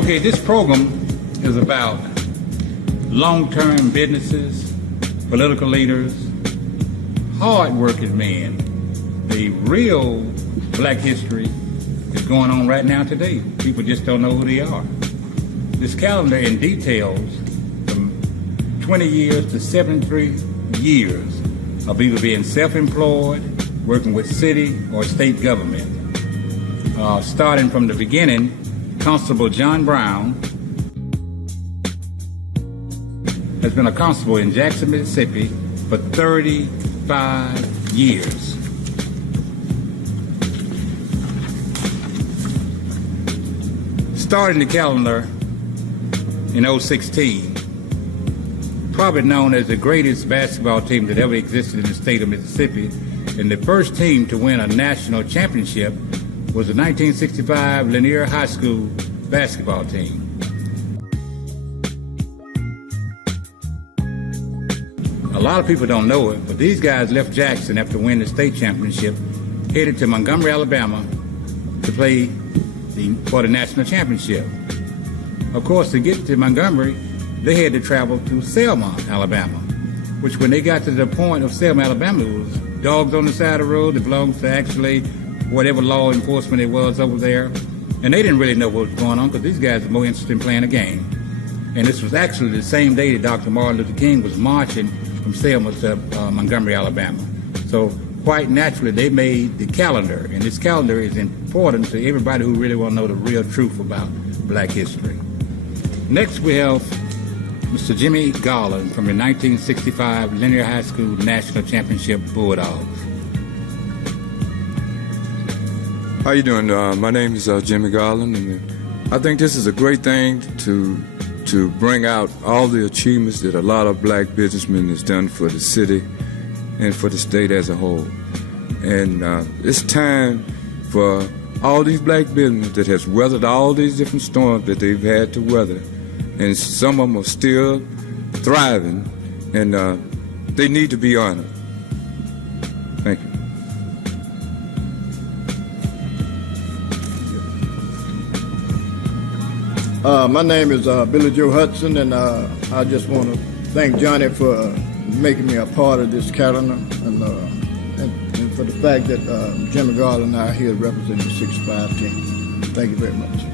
Okay, this program is about long-term businesses, political leaders, hard-working men. The real black history is going on right now today. People just don't know who they are. This calendar in details from 20 years to 73 years of either being self-employed, working with city or state government. Starting from the beginning, Constable John Brown has been a constable in Jackson, Mississippi for 35 years. Starting the calendar in 2016, probably known as the greatest basketball team that ever existed in the state of Mississippi, and the first team to win a national championship was the 1965 Lanier High School basketball team. A lot of people don't know it, but these guys left Jackson after winning the state championship, headed to Montgomery, Alabama to play for the national championship. Of course, to get to Montgomery, they had to travel to Selma, Alabama, which when they got to the point of Selma, Alabama, it was dogs on the side of the road that belonged to actually whatever law enforcement it was over there. And they didn't really know what was going on because these guys were more interested in playing a game. And this was actually the same day that Dr. Martin Luther King was marching from Selma to Montgomery, Alabama. So quite naturally, they made the calendar. And this calendar is important to everybody who really want to know the real truth about black history. Next, we have Mr. Jimmy Garland from the 1965 Lanier High School National Championship Bulldogs. How you doing? My name is Jimmy Garland, and I think this is a great thing to bring out all the achievements that a lot of black businessmen has done for the city and for the state as a whole. And it's time for all these black businesses that has weathered all these different storms that they've had to weather, and some of them are still thriving, and they need to be honored. Thank you. My name is Billy Joe Hudson, and I just want to thank Johnny for making me a part of this calendar, and for the fact that Jimmy Garland and I here representing the 65 team. Thank you very much.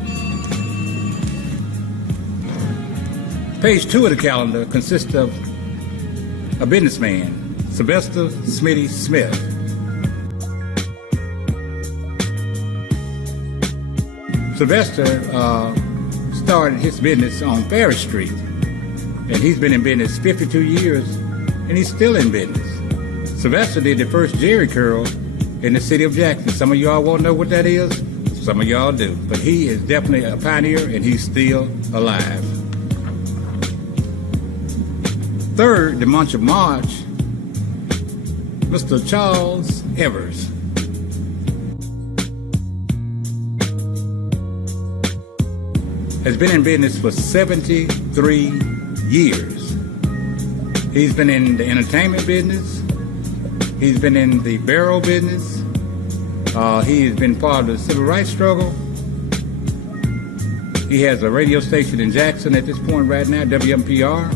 Page 2 of the calendar consists of a businessman, Sylvester Smitty Smith. Sylvester started his business on Ferry Street, and he's been in business 52 years, and he's still in business. Sylvester did the first Jerry curl in the city of Jackson. Some of y'all won't know what that is, some of y'all do, but he is definitely a pioneer, and he's still alive. Third, the month of March, Mr. Charles Evers. Has been in business for 73 years. He's been in the entertainment business. He's been in the barrel business. He has been part of the civil rights struggle. He has a radio station in Jackson at this point right now, WMPR.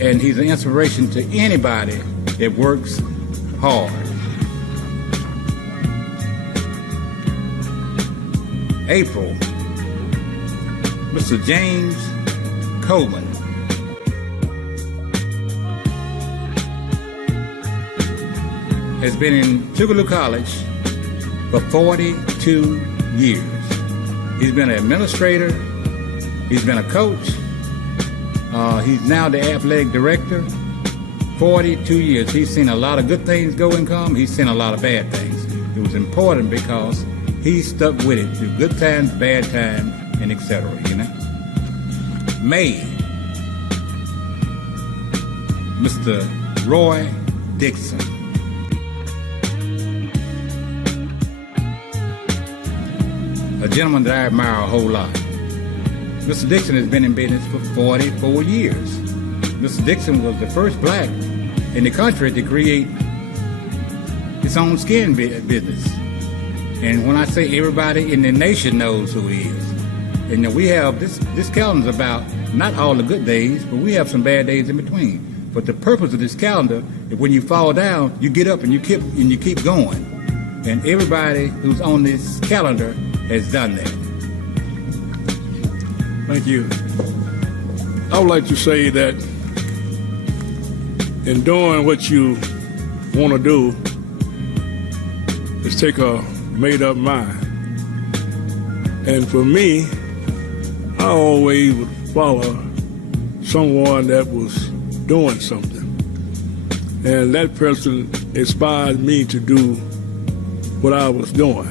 And he's an inspiration to anybody that works hard. April, Mr. James Coleman. Has been in Tougaloo College for 42 years. He's been an administrator. He's been a coach. He's now the athletic director. 42 years. He's seen a lot of good things go and come. He's seen a lot of bad things. It was important because he stuck with it through good times, bad times, and etc. You know. May, Mr. Roy Dixon. A gentleman that I admire a whole lot. Mr. Dixon has been in business for 44 years. Mr. Dixon was the first black in the country to create his own skin business. And when I say everybody in the nation knows who he is, And we have this calendar is about not all the good days, but we have some bad days in between. But the purpose of this calendar is when you fall down, you get up and you keep going. And everybody who's on this calendar has done that. Thank you. I would like to say that in doing what you want to do is take a made-up mind. And for me, I always would follow someone that was doing something. And that person inspired me to do what I was doing.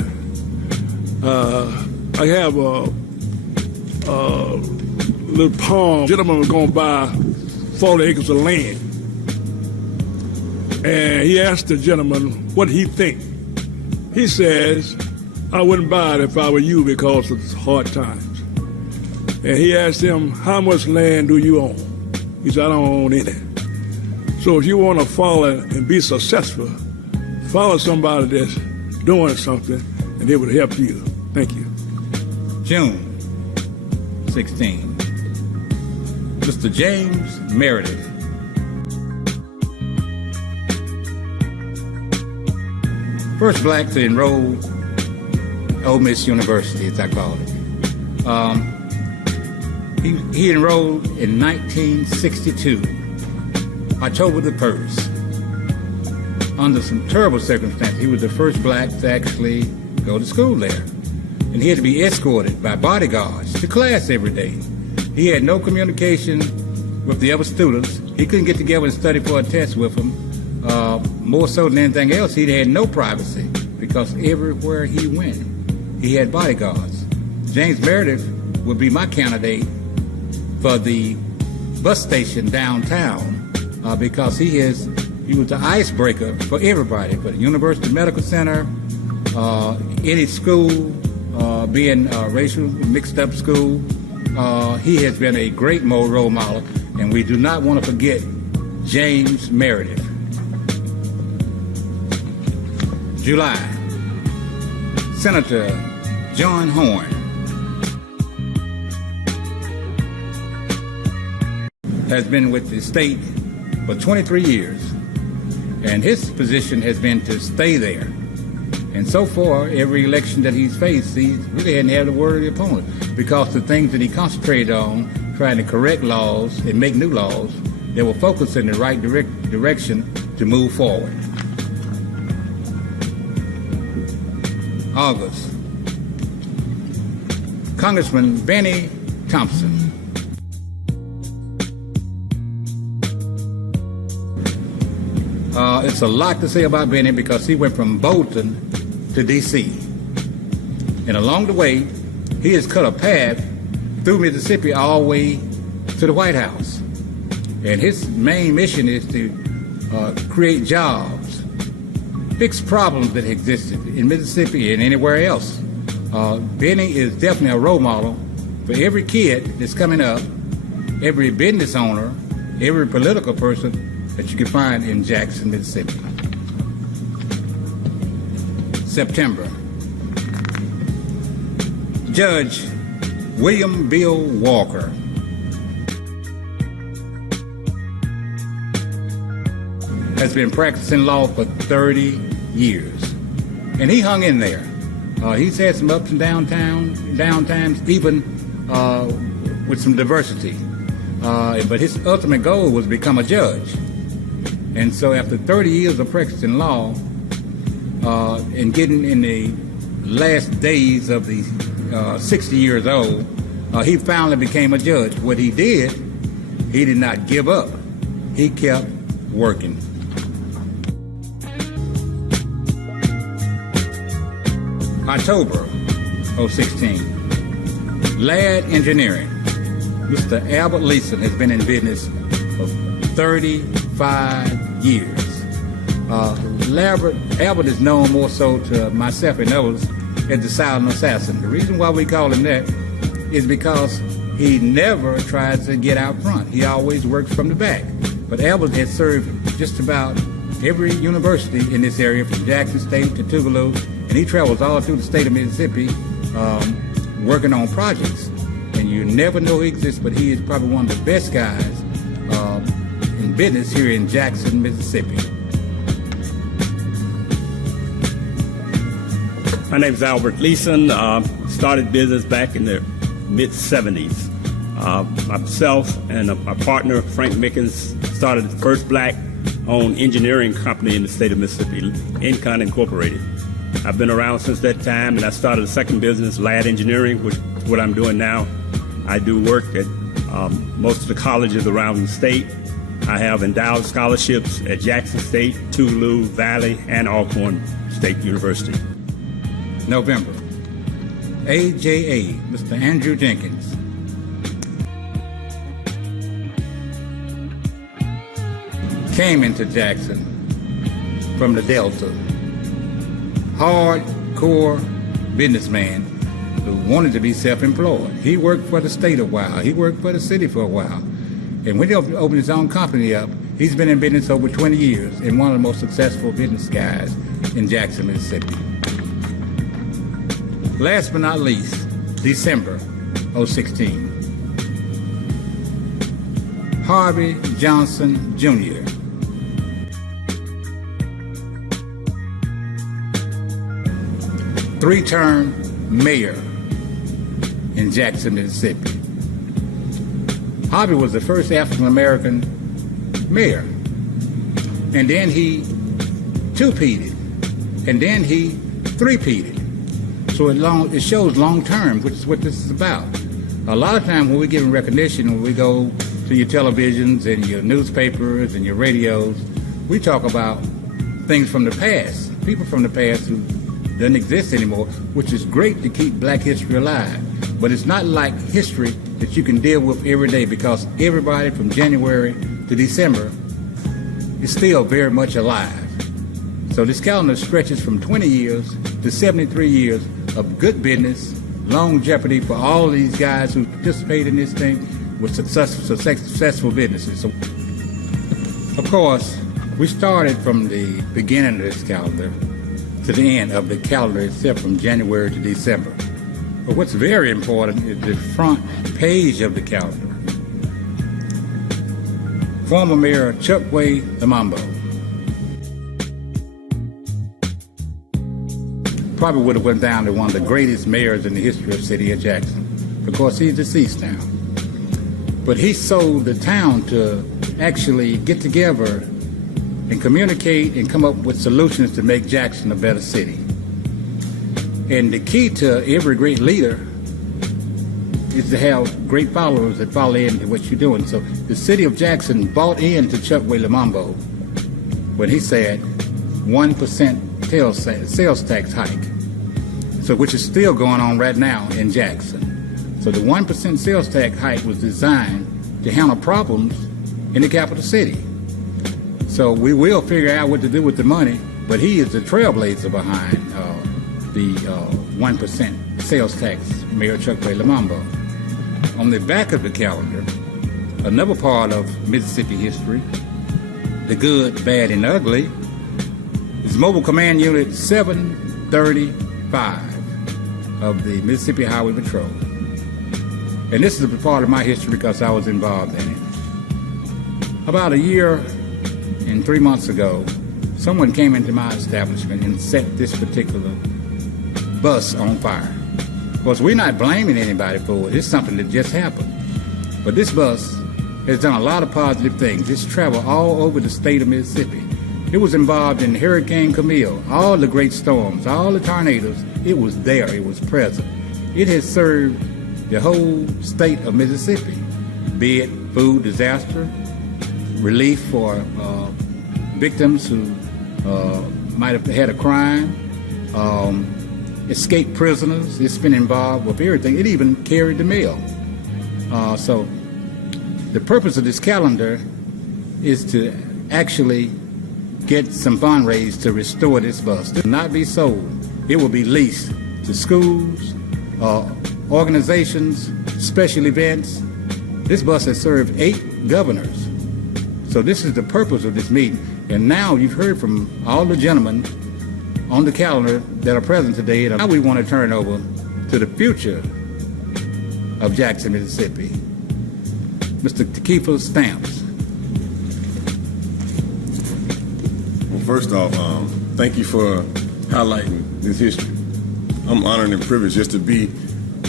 I have a little poem. A gentleman was going to buy 40 acres of land. And he asked the gentleman what he think. He says, I wouldn't buy it if I were you because of hard times. And he asked him, how much land do you own? He said, I don't own any. So if you want to follow and be successful, follow somebody that's doing something and it would help you. Thank you. June 16. Mr. James Meredith. First black to enroll at Ole Miss University, as I call it. He enrolled in 1962, October the 1st. Under some terrible circumstances, he was the first black to actually go to school there. And he had to be escorted by bodyguards to class every day. He had no communication with the other students. He couldn't get together and study for a test with them. More so than anything else, he had no privacy because everywhere he went, he had bodyguards. James Meredith would be my candidate for the bus station downtown because he was the icebreaker for everybody, for the University Medical Center, any school, being a racial mixed up school. He has been a great role model, and we do not want to forget James Meredith. July, Senator John Horn has been with the state for 23 years, and his position has been to stay there. And so far, every election that he's faced, he really hadn't had a word of the opponent because the things that he concentrated on, trying to correct laws and make new laws, they were focused in the right direction to move forward. August, Congressman Benny Thompson. It's a lot to say about Benny because he went from Bolton to D.C. And along the way, he has cut a path through Mississippi all the way to the White House. And his main mission is to create jobs, fix problems that existed in Mississippi and anywhere else. Benny is definitely a role model for every kid that's coming up, every business owner, every political person that you can find in Jackson, Mississippi. September. Judge William Bill Walker. Has been practicing law for 30 years. And he hung in there. He's had some ups and downtimes, even with some diversity. But his ultimate goal was to become a judge. And so after 30 years of practicing law and getting in the last days of the 60 years old, he finally became a judge. What he did not give up. He kept working. October 2016, Ladd Engineering. Mr. Albert Leeson has been in business for 35 years. Albert is known more so to myself and others as the silent assassin. The reason why we call him that is because he never tries to get out front. He always works from the back. But Albert has served just about every university in this area, from Jackson State to Tougaloo, and he travels all through the state of Mississippi working on projects. and you never know he exists, but he is probably one of the best guys in business here in Jackson, Mississippi. My name is Albert Leeson. Started business back in the mid-'70s. Myself and my partner, Frank Mickens, started the first black-owned engineering company in the state of Mississippi, Incon Incorporated. I've been around since that time, and I started a second business, Ladd Engineering, which is what I'm doing now. I do work at most of the colleges around the state. I have endowed scholarships at Jackson State, Tougaloo, Valley, and Alcorn State University. November, AJA, Mr. Andrew Jenkins. Came into Jackson from the Delta. Hardcore businessman who wanted to be self-employed. He worked for the state a while. He worked for the city for a while. And when he opened his own company up, he's been in business over 20 years and one of the most successful business guys in Jackson, Mississippi. Last but not least, December 2016. Harvey Johnson Jr. Three-term mayor in Jackson, Mississippi. Harvey was the first African-American mayor. And then he two-peated. And then he three-peated. So it shows long-term, which is what this is about. A lot of times when we're giving recognition, when we go to your televisions and your newspapers and your radios, we talk about things from the past, people from the past who doesn't exist anymore, which is great to keep black history alive. But it's not like history that you can deal with every day, because everybody from January to December is still very much alive. So this calendar stretches from 20 years to 73 years of good business, longevity for all of these guys who participate in this thing with successful businesses. So, of course, we started from the beginning of this calendar to the end of the calendar itself, from January to December. But what's very important is the front page of the calendar. Former Mayor Chokwe Lumumba probably would have went down to one of the greatest mayors in the history of the city of Jackson. Of course, he's deceased now. But he sold the town to actually get together and communicate and come up with solutions to make Jackson a better city. And the key to every great leader is to have great followers that follow into what you're doing. So the city of Jackson bought into Chokwe Lumumba when he said 1% sales tax hike, so which is still going on right now in Jackson. So the 1% sales tax hike was designed to handle problems in the capital city. So we will figure out what to do with the money, but he is the trailblazer behind the 1% sales tax, Mayor Chokwe Lumumba. On the back of the calendar, another part of Mississippi history, the good, bad, and ugly, is Mobile Command Unit 735 of the Mississippi Highway Patrol. And this is a part of my history because I was involved in it. About a year and 3 months ago, someone came into my establishment and set this particular bus on fire. Of course, we're not blaming anybody for it. It's something that just happened. But this bus has done a lot of positive things. It's traveled all over the state of Mississippi. It was involved in Hurricane Camille, all the great storms, all the tornadoes. It was there. It was present. It has served the whole state of Mississippi, be it food disaster, relief for victims who might have had a crime, escaped prisoners. It's been involved with everything. It even carried the mail. So the purpose of this calendar is to actually get some fund raised to restore this bus. It will not be sold. It will be leased to schools, organizations, special events. This bus has served 8 governors. So this is the purpose of this meeting. And now you've heard from all the gentlemen on the calendar that are present today. And now we want to turn over to the future of Jackson, Mississippi. Mr. Kiefer Stamps. Well, first off, thank you for highlighting this history. I'm honored and privileged just to be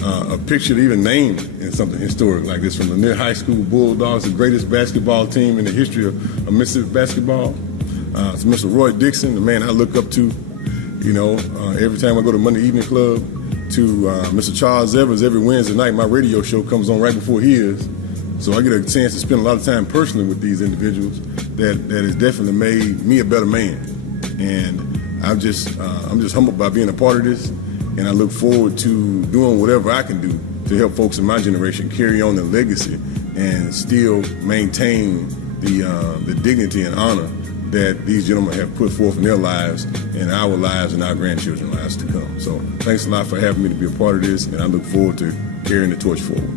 a picture even named in something historic like this from the Lanier High School Bulldogs, the greatest basketball team in the history of Mississippi basketball. To Mr. Roy Dixon, the man I look up to, every time I go to Monday Evening Club, to Mr. Charles Evans. Every Wednesday night, my radio show comes on right before his. So I get a chance to spend a lot of time personally with these individuals that has definitely made me a better man. And I'm just humbled by being a part of this. And I look forward to doing whatever I can do to help folks in my generation carry on the legacy and still maintain the dignity and honor that these gentlemen have put forth in their lives and our lives and our grandchildren's lives to come. So thanks a lot for having me to be a part of this, and I look forward to carrying the torch forward.